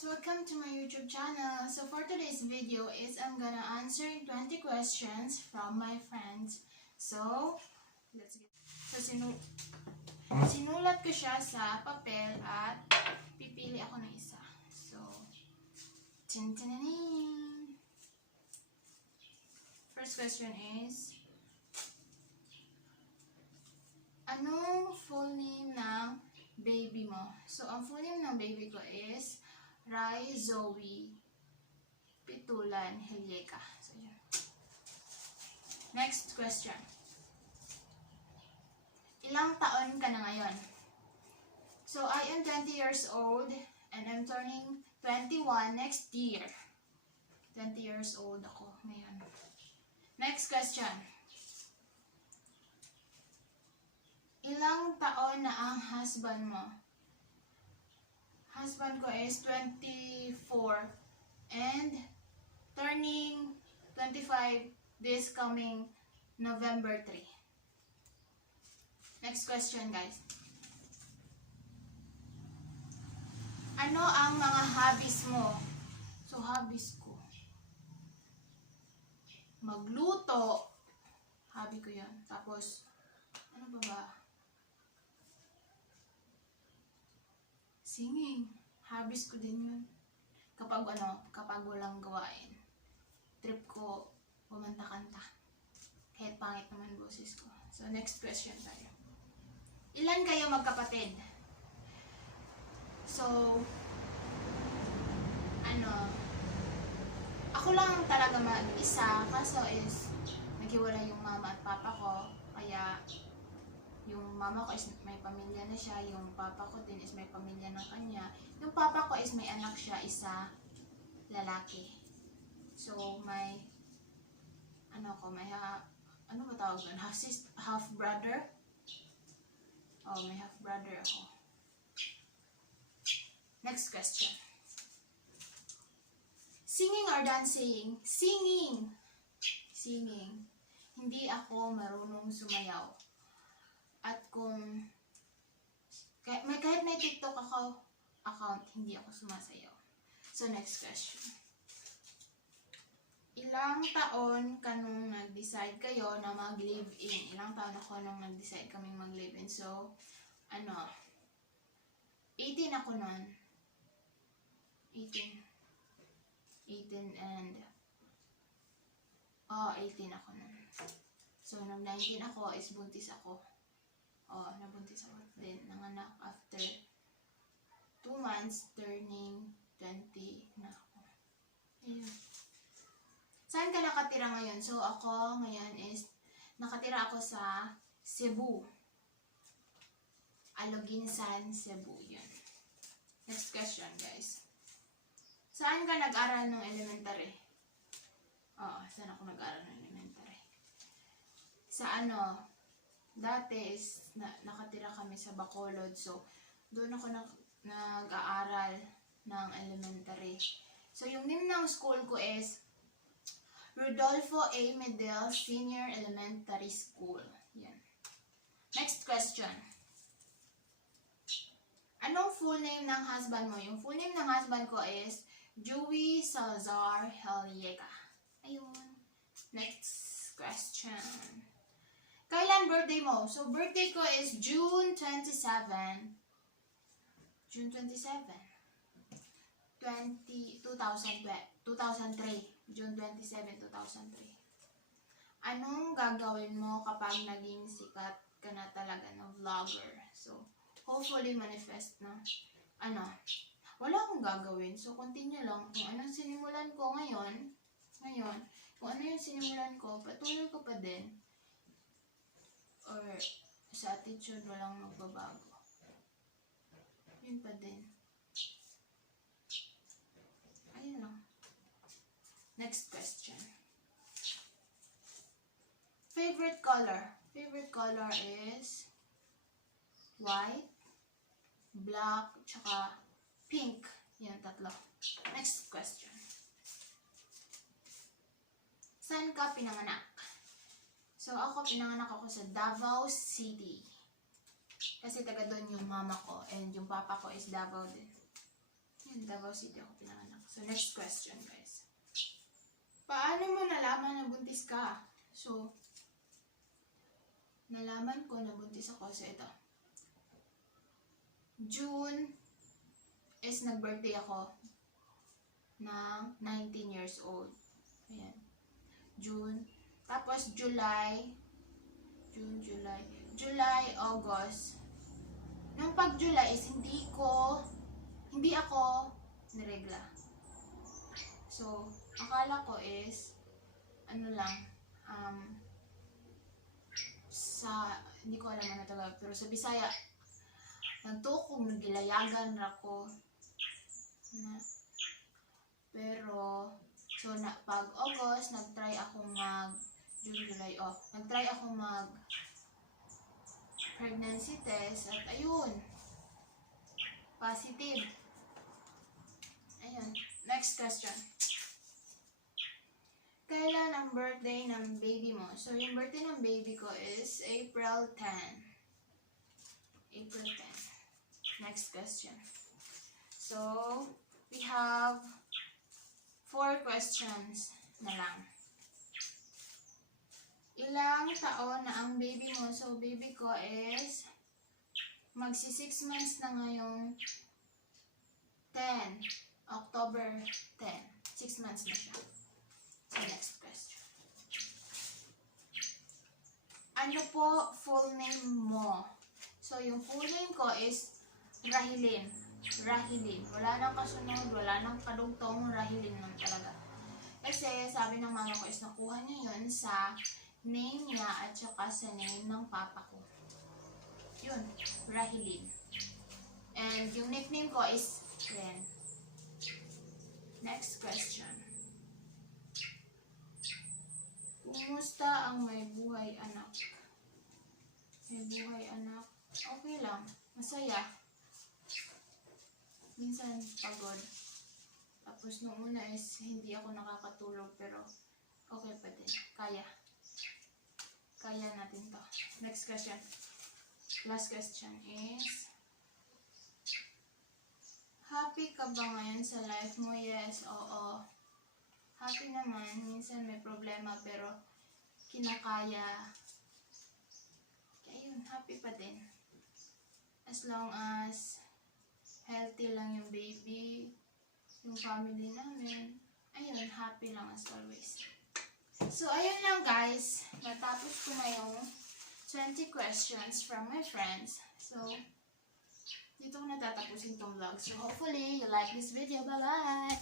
guys, welcome to my YouTube channel. So for today's video is I'm gonna answer 20 questions from my friends. So, let's get. Sinulat ko siya sa papel at pipili ako ng isa. So, tin-tin-tin-tin. First question is, anong full name ng baby mo? So, ang full name ng baby ko is Rai Zoe Pitulan Helieka. So, yun. Next question. Ilang taon ka na ngayon? So, I am 20 years old and I'm turning 21 next year. 20 years old ako ngayon. Next question. Ilang taon na ang husband mo? Husband ko is 24 and turning 25 this coming November 3. Next question, guys. Ano ang mga hobbies mo? So, hobbies ko. Magluto. Hobby ko yan. Tapos, ano ba ba? Singing. Hobbies ko din yun. Kapag walang gawain. Trip ko, kumanta-kanta. Kahit pangit naman boses ko. So, next question tayo. Ilan kayo magkapatid? So, ako lang talaga mag-isa. Kaso is, naghiwalay yung mama at papa ko. Kaya, yung mama ko is may pamilya na siya, yung papa ko din is may pamilya ng kanya. Yung papa ko is may anak siya, isa lalaki. So, may ano ba tawag doon? Half brother? Oh, may half brother ako. Next question. Singing or dancing? Singing! Singing. Hindi ako marunong sumayaw. At kung kahit may TikTok account, hindi ako sumasayaw. So, next question. Ilang taon ka nung nag-decide kayo na mag-live-in? Ilang taon ako nung nag-decide kaming mag-live-in? So, 18 ako nun. 18 ako nun. So, nung 19 ako is buntis ako. Nabuntis ako din. Nanganak after 2 months, turning 20 na ako. Ayun. Saan ka nakatira ngayon? So, ako ngayon is, nakatira ako sa Cebu. Aloginsan, Cebu. Yun. Next question, guys. Saan ka nag-aral ng elementary? Saan ako nag-aral ng elementary? Sa dati is, nakatira kami sa Bacolod. So, doon ako nag-aaral ng elementary. So, yung name ng school ko is Rodolfo A. Medel Senior Elementary School. Yan. Next question. Anong full name ng husband mo? Yung full name ng husband ko is Joey Salazar Helieka. Ayun. Next question. Kailan birthday mo? So, birthday ko is June 27. June 27. 2003. June 27, 2003. Anong gagawin mo kapag naging sikat ka na talaga na vlogger? So, hopefully manifest na. Wala akong gagawin. So, continue lang. Kung anong sinimulan ko ngayon, kung ano yung sinimulan ko, patuloy ko pa din. Or, sa attitude, walang magbabago. Yun pa din. Ayun lang. Next question. Favorite color? Favorite color is white, black, tsaka pink. Yan, tatlo. Next question. Saan ka pinanganak? So, pinanganak ako sa Davao City. Kasi taga doon yung mama ko and yung papa ko is Davao din. Yun, Davao City ako pinanganak. So, next question, guys. Paano mo nalaman na buntis ka? So, nalaman ko na buntis ako. So, ito. June is nag-birthday ako ng 19 years old. Ayan. June. Tapos, July, August. Nung pag-July is hindi ako niregla. So, akala ko is, hindi ko alam ano talaga, pero sa Bisaya, nagtukong, nagilayagan ako. Pero, so, pag August, nagtry akong pregnancy test, at ayun, positive. Ayun, next question. Kailan ang birthday ng baby mo? So, yung birthday ng baby ko is April 10. April 10. Next question. So, we have 4 questions na lang. Ilang taon na ang baby mo? So, baby ko is magsi 6 months na ngayong 10. October 10. 6 months na siya. So, next question. Ano po full name mo? So, yung full name ko is Rahilin. Rahilin. Wala nang kasunod, wala nang kadugtong, Rahilin lang talaga. Kasi, sabi ng mama ko is nakuha niya yun sa name niya at saka sa name ng papa ko. Yun, Rahilin. And yung nickname ko is Ren. Next question. Kumusta ang may buhay anak? May buhay anak? Okay lang. Masaya. Minsan pagod. Tapos nung una is hindi ako nakakatulog pero okay pa din. Kaya. Kaya natin to. Next question. Last question is, happy ka ba ngayon sa life mo? Yes, oo. Happy naman. Minsan may problema pero kinakaya. Kaya yun, happy pa din. As long as healthy lang yung baby, yung family namin, ayun, happy lang as always. So, ayun lang guys. Natapos ko na yung 20 questions from my friends. So, dito ko natatapusin tong vlog. So, hopefully, you like this video. Bye-bye!